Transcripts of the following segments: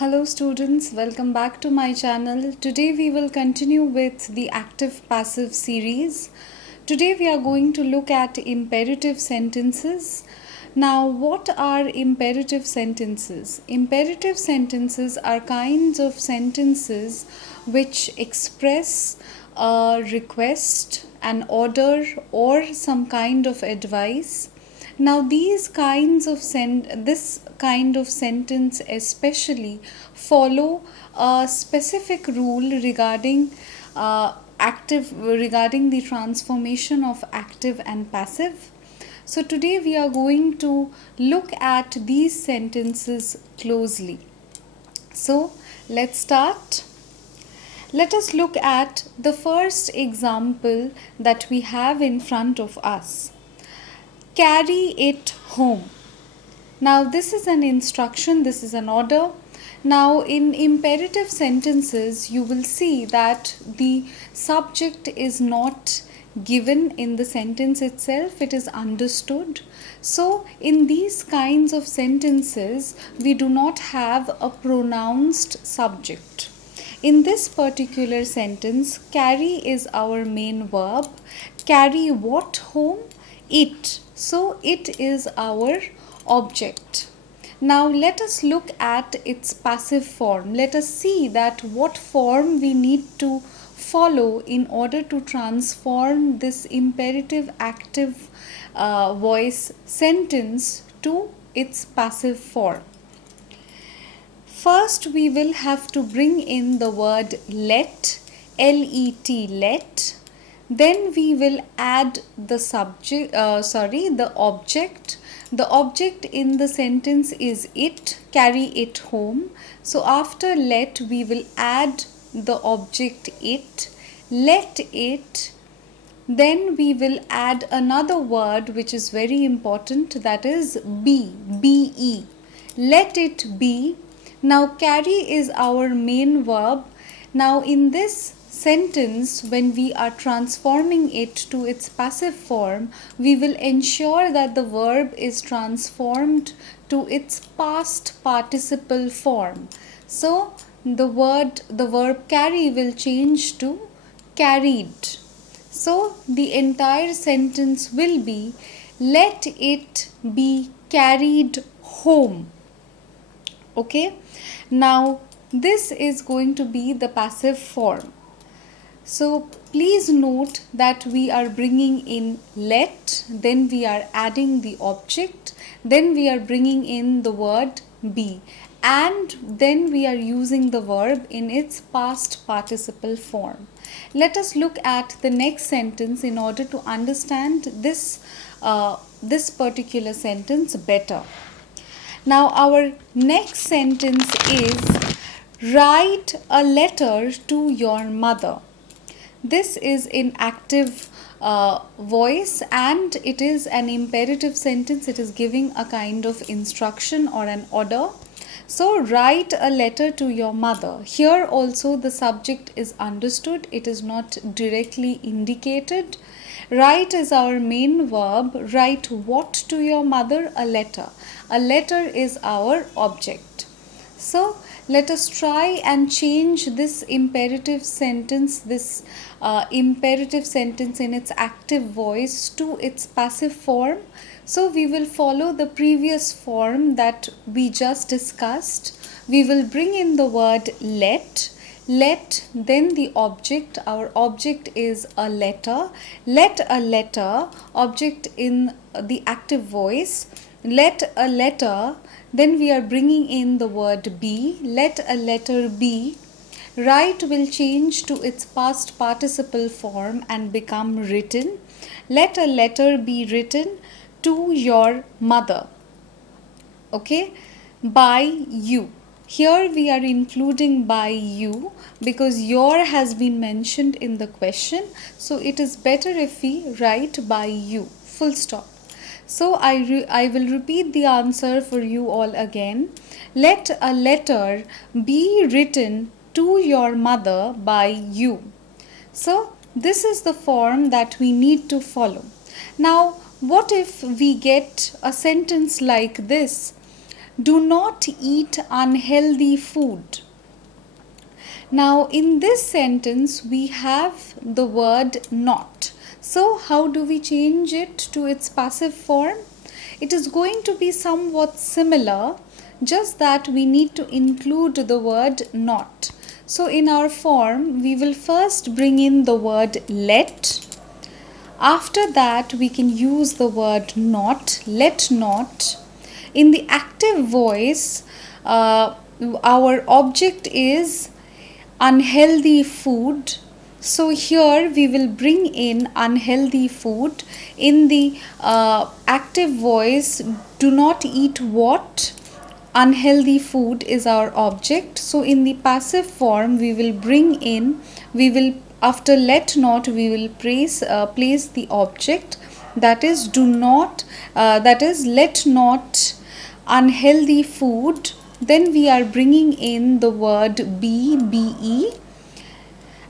Hello students, welcome back to my channel. Today we will continue with the active passive series. Today we are going to look at imperative sentences. Now what are imperative sentences? Imperative sentences are kinds of sentences which express a request, an order, or some kind of advice. Now this kind of sentence especially follow a specific rule regarding the transformation of active and passive. So today we are going to look at these sentences closely. So let's start. Let us look at the first example that we have in front of us. Carry it home. Now this is an instruction, this is an order. Now in imperative sentences you will see that the subject is not given in the sentence itself, it is understood. So in these kinds of sentences we do not have a pronounced subject. In this particular sentence, carry is our main verb. Carry what home? It. So it is our object. Now let us look at its passive form. Let us see that what form we need to follow in order to transform this imperative active voice sentence to its passive form. First we will have to bring in the word let, L-E-T, let. Then we will add the object. The object in the sentence is it, carry it home. So after let we will add the object it, let it. Then we will add another word which is very important, that is be, be. Let it be. Now carry is our main verb. Now in this sentence, when we are transforming it to its passive form, we will ensure that the verb is transformed to its past participle form. So the verb carry will change to carried. So the entire sentence will be, let it be carried home. Okay, now this is going to be the passive form. So please note that we are bringing in let, then we are adding the object, then we are bringing in the word be, and then we are using the verb in its past participle form. Let us look at the next sentence in order to understand this particular sentence better. Now our next sentence is, write a letter to your mother. This is in active voice and it is an imperative sentence. It is giving a kind of instruction or an order. So write a letter to your mother. Here also the subject is understood. It is not directly indicated. Write is our main verb. Write what to your mother? A letter. A letter is our object. So let us try and change this imperative sentence, imperative sentence in its active voice to its passive form. So we will follow the previous form that we just discussed. We will bring in the word let, then the object. Our object is a letter. Let a letter, object in the active voice. Let a letter, then we are bringing in the word be. Let a letter be. Write will change to its past participle form and become written. Let a letter be written to your mother. Okay, by you. Here we are including by you because your has been mentioned in the question. So it is better if we write by you, full stop. So I will repeat the answer for you all again. Let a letter be written to your mother by you. So this is the form that we need to follow. Now what if we get a sentence like this? Do not eat unhealthy food. Now, in this sentence, we have the word not. So, how do we change it to its passive form? It is going to be somewhat similar, just that we need to include the word not. So, in our form, we will first bring in the word let. After that, we can use the word not, let not. In the active voice, our object is unhealthy food. So here we will bring in unhealthy food. In the active voice, do not eat what? Unhealthy food is our object. So in the passive form, we will bring in, we will, after let not, we will place the object, that is do not, that is let not unhealthy food. Then we are bringing in the word be,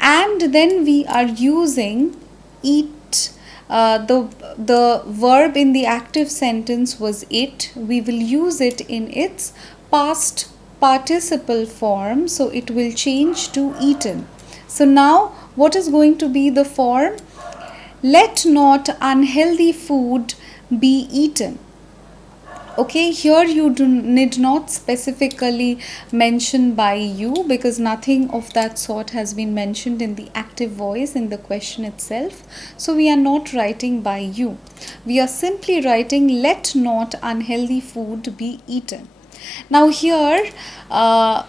and then we are using eat. The verb in the active sentence was it. We will use it in its past participle form, so it will change to eaten. So now what is going to be the form? Let not unhealthy food be eaten. Okay, here you need not specifically mention by you, because nothing of that sort has been mentioned in the active voice in the question itself. So we are not writing by you. We are simply writing let not unhealthy food be eaten. Now here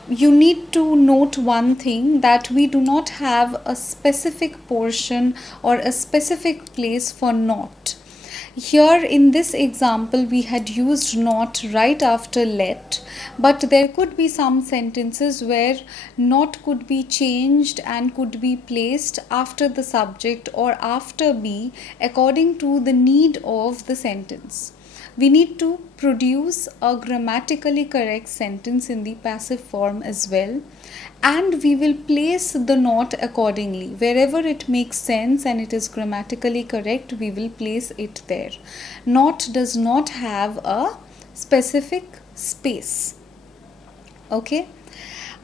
you need to note one thing, that we do not have a specific portion or a specific place for not. Here in this example we had used not right after let, but there could be some sentences where not could be changed and could be placed after the subject or after be, according to the need of the sentence. We need to produce a grammatically correct sentence in the passive form as well, and we will place the not accordingly. Wherever it makes sense and it is grammatically correct, we will place it there. Not does not have a specific space. Okay.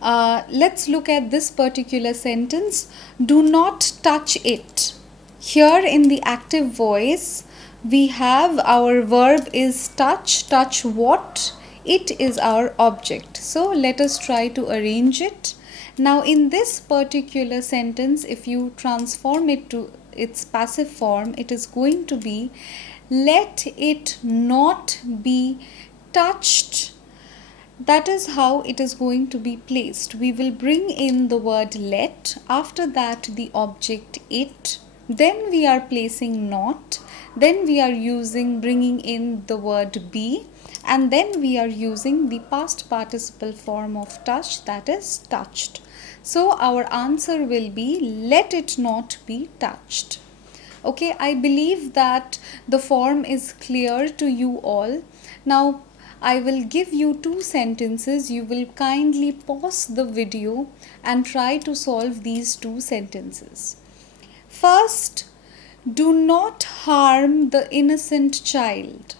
Let's look at this particular sentence. Do not touch it. Here in the active voice, we have our verb is touch. Touch what? It is our object. So let us try to arrange it. Now in this particular sentence, if you transform it to its passive form, it is going to be let it not be touched. That is how it is going to be placed. We will bring in the word let, after that the object it, then we are placing not, then we are bringing in the word be, and then we are using the past participle form of touch, that is touched. So our answer will be let it not be touched. Okay, I believe that the form is clear to you all. Now I will give you two sentences. You will kindly pause the video and try to solve these two sentences. First, do not harm the innocent child.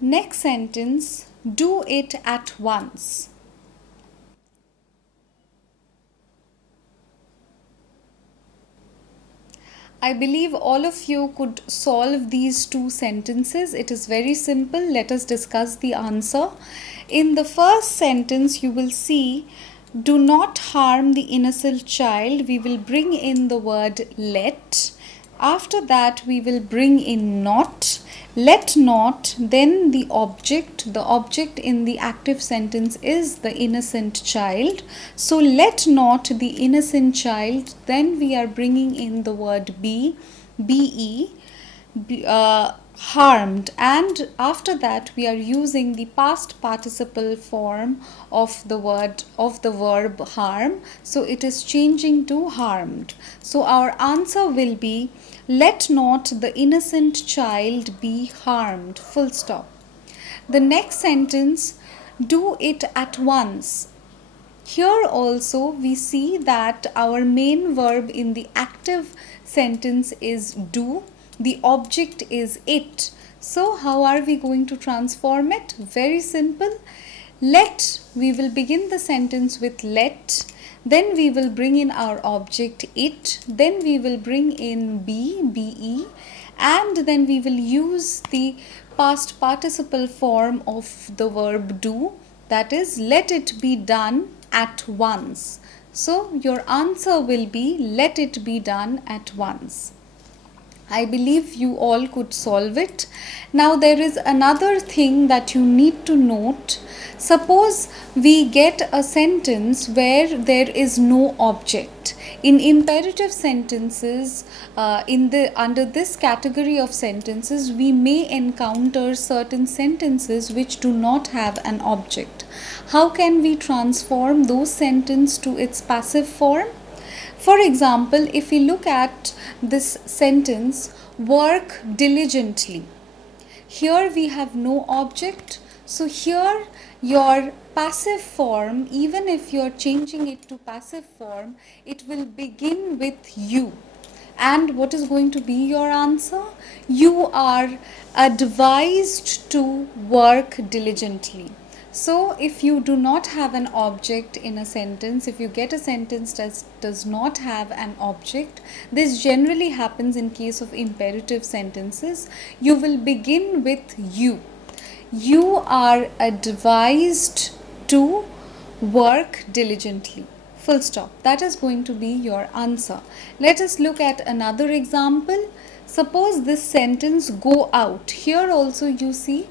Next sentence, do it at once. I believe all of you could solve these two sentences. It is very simple. Let us discuss the answer. In the first sentence, you will see, do not harm the innocent child. We will bring in the word let. After that, we will bring in not. Let not, then the object. The object in the active sentence is the innocent child. So let not the innocent child, then we are bringing in the word be, harmed, and after that we are using the past participle form of the verb harm, so it is changing to harmed. So our answer will be let not the innocent child be harmed, full stop. The next sentence, do it at once. Here also we see that our main verb in the active sentence is do. The object is it. So how are we going to transform it? Very simple. Let, we will begin the sentence with let, then we will bring in our object it, then we will bring in be, and then we will use the past participle form of the verb do, that is, let it be done at once. So your answer will be let it be done at once. I believe you all could solve it. Now there is another thing that you need to note. Suppose we get a sentence where there is no object. In imperative sentences, under this category of sentences, we may encounter certain sentences which do not have an object. How can we transform those sentences to its passive form? For example, if we look at this sentence, work diligently. Here we have no object. So here your passive form, even if you are changing it to passive form, it will begin with you. And what is going to be your answer? You are advised to work diligently. So if you do not have an object in a sentence, if you get a sentence that does not have an object, this generally happens in case of imperative sentences, you will begin with you. You are advised to work diligently. Full stop. That is going to be your answer. Let us look at another example. Suppose this sentence go out. Here also you see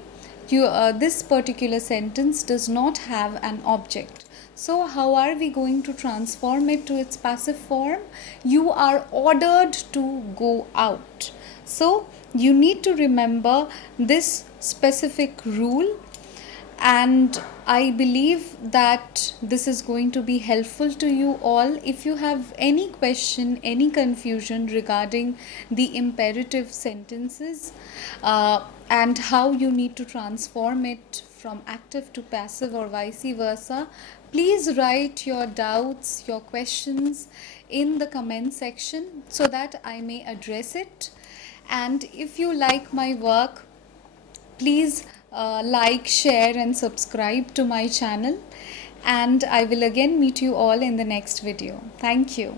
this particular sentence does not have an object. So how are we going to transform it to its passive form? You are ordered to go out. So you need to remember this specific rule, and I believe that this is going to be helpful to you all. If you have any question, any confusion regarding the imperative sentences and how you need to transform it from active to passive or vice versa, please write your doubts, your questions in the comment section so that I may address it. And if you like my work, please like, share and subscribe to my channel, and I will again meet you all in the next video. Thank you.